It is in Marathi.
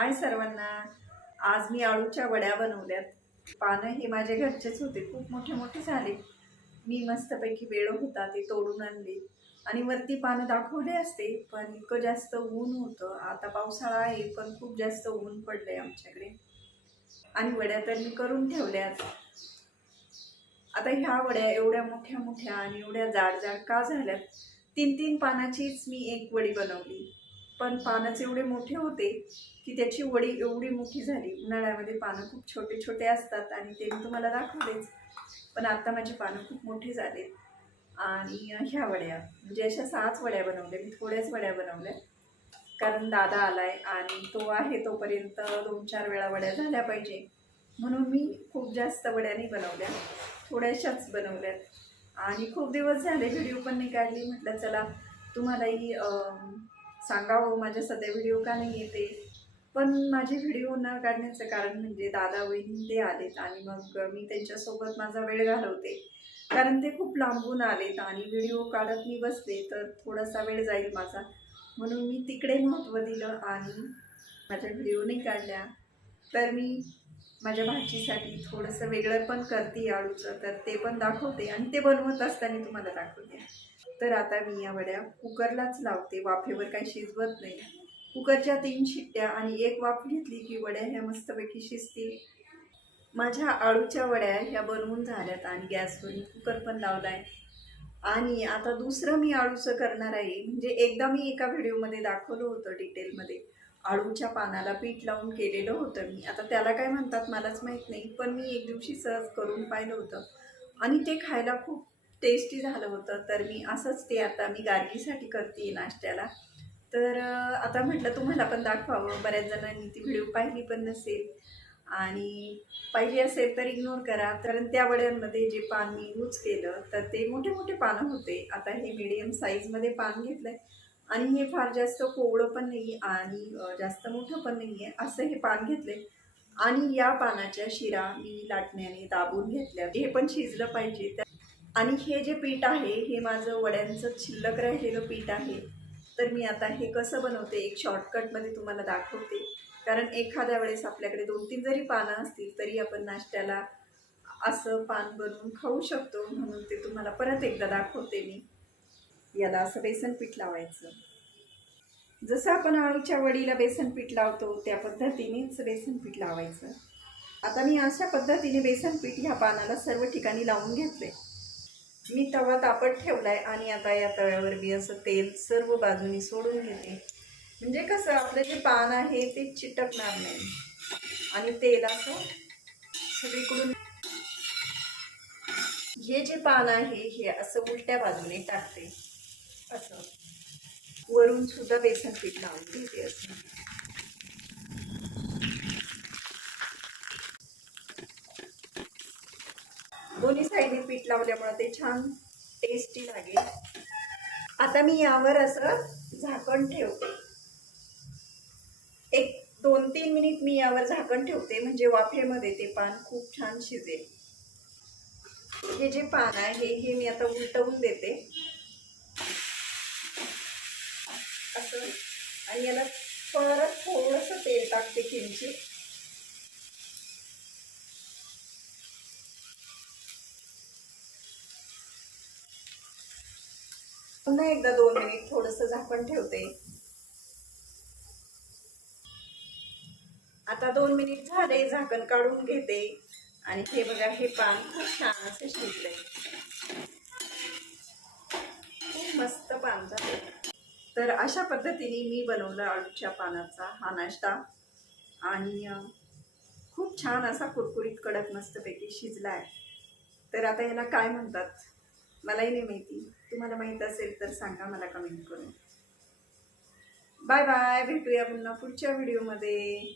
हाय सर्वांना. आज मी आळूच्या वड्या बनवल्यात. पानं हे माझ्या घरचेच होते. खूप मोठे मोठे झाले. मी मस्तपैकी वेळ होता ते तोडून आणले. आणि वरती पानं दाखवले असते पण इतकं जास्त ऊन होतं. आता पावसाळा आहे पण खूप जास्त ऊन पडलंय आमच्याकडे. आणि वड्या तर मी करून ठेवल्यात. आता ह्या वड्या एवढ्या मोठ्या मोठ्या आणि एवढ्या जाड जाड का झाल्यात? तीन तीन पानाचीच मी एक वडी बनवली. पण पानच एवढे मोठे होते की त्याची वडी एवढी मोठी झाली. उन्हाळ्यामध्ये पानं खूप छोटे छोटे असतात आणि ते मी तुम्हाला दाखवलेच. पण आता माझी पानं खूप मोठी झाले. आणि ह्या वड्या म्हणजे अशा सहाच वड्या बनवल्या. मी थोड्याच वड्या बनवल्या. कारण दादा आलाय आणि तो आहे तोपर्यंत दोन चार वेळा वड्या झाल्या पाहिजे. म्हणून मी खूप जास्त वड्या नाही बनवल्या. थोड्याशाच बनवल्यात आणि खूप दिवस झाले व्हिडिओ पण नाही काढली. म्हटलं चला तुम्हालाही सांगावं हो, माझ्या सध्या व्हिडिओ का नाही येते? पण माझे व्हिडिओ न काढण्याचं कारण म्हणजे दादा वहिनी ते आलेत आणि मग मी त्यांच्यासोबत माझा वेळ घालवते. कारण ते खूप लांबून आलेत आणि व्हिडिओ काढत मी बसले तर थोडासा वेळ जाईल माझा. म्हणून मी तिकडे महत्त्व दिलं आणि माझ्या व्हिडिओ नाही काढल्या. तर मी माझ्या भाजीसाठी थोडंसं वेगळं पण करते आळूचं. तर ते पण दाखवते आणि ते बनवत असताना तुम्हाला दाखवते. तर आता मी या वड्या कुकरलाच लावते. वाफेवर काही शिजवत नाही. कुकरच्या तीन शिट्ट्या आणि एक वाफ घेतली की वड्या ह्या मस्तपैकी शिजतील. माझ्या आळूच्या वड्या ह्या बनवून झाल्यात आणि गॅसवरून कुकर पण लावलाय. आणि आता दुसरं मी आळूचं करणार आहे. म्हणजे एकदा मी एका व्हिडिओमध्ये दाखवलं होतं डिटेलमध्ये. आळूच्या पानाला पीठ लावून केलेलं होतं मी. आता त्याला काय म्हणतात मलाच माहीत नाही पण मी एक दिवशी सहज करून पाहिलं होतं. आणि ते खायला खूप टेस्टी झालं होतं तर मी असंच ते आता मी गार्गीसाठी करते नाश्त्याला. तर आता म्हटलं तुम्हाला पण दाखवावं बऱ्याच जणांनी ती व्हिडिओ पाहिली पण नसेल. आणि पाहिजे असेल तर इग्नोर करा कारण त्या वड्यांमध्ये जे पान मी यूज केलं तर ते मोठे मोठे पानं होते. आता हे मिडियम साईजमध्ये पान घेतलंय. आणि हे फार जास्त कोवळं पण नाही आणि जास्त मोठं पण नाही आहे असं हे पान घेतले आणि या पानाच्या शिरा मी लाटण्याने दाबून घेतल्या. हे पण शिजलं पाहिजे. त्या- आणि हे जे पीठ आहे हे माझं वड्यांचं शिल्लक राहिलेलं पीठ आहे. तर मी आता हे कसं बनवते एक शॉर्टकटमध्ये तुम्हाला दाखवते. कारण एखाद्या वेळेस आपल्याकडे दोन तीन जरी पानं असतील तरी आपण नाश्त्याला असं पान बनवून खाऊ शकतो म्हणून ते तुम्हाला परत एकदा दाखवते मी. याला असं बेसन पीठ लावायचं. जसं आपण आळूच्या वडीला बेसन पीठ लावतो त्या पद्धतीनेच बेसन पीठ लावायचं. आता मी अशा पद्धतीने बेसन पीठ ह्या पानाला सर्व ठिकाणी लावून घेतले मी तवा तापत ठेवलाय आणि आता या तव्यावर मी असं तेल सर्व बाजूनी सोडून घेते. म्हणजे कसं आपलं जे पान आहे ते चिटकणार नाही. आणि तेल असं सगळीकडून हे जे पान आहे हे असं उलट्या बाजूने टाकते. असं. वरून सुद्धा बेसन पीठ लावून घेते असं. दोन्ही साईडने पीठ लावल्यामुळे ते छान टेस्टी लागेल. आता मी यावर असं झाकण ठेवते. एक दोन तीन मिनिट मी यावर झाकण ठेवते म्हणजे वाफेमध्ये ते पान खूप छान शिजेल. हे जे पान आहे हे मी आता उलटवून देते. असं. आणि याला परत थोडंसं तेल टाकते किंचित. पुन्हा एकदा दोन मिनिट थोडस झाकण ठेवते. आता दोन मिनिट झाले झाकण काढून घेते. आणि हे बघा हे पान खूप छान असे शिजले खूप मस्त पान झालं तर अशा पद्धतीने मी बनवलं आळूच्या पानाचा हा नाश्ता. आणि खूप छान असा कुरकुरीत कडक मस्तपैकी शिजला आहे तर आता याला काय म्हणतात? मलाही नाही माहिती. तुम्हाला माहीत असेल तर सांगा मला कमेंट करून. बाय बाय भेटूया पुन्हा पुढच्या व्हिडिओमध्ये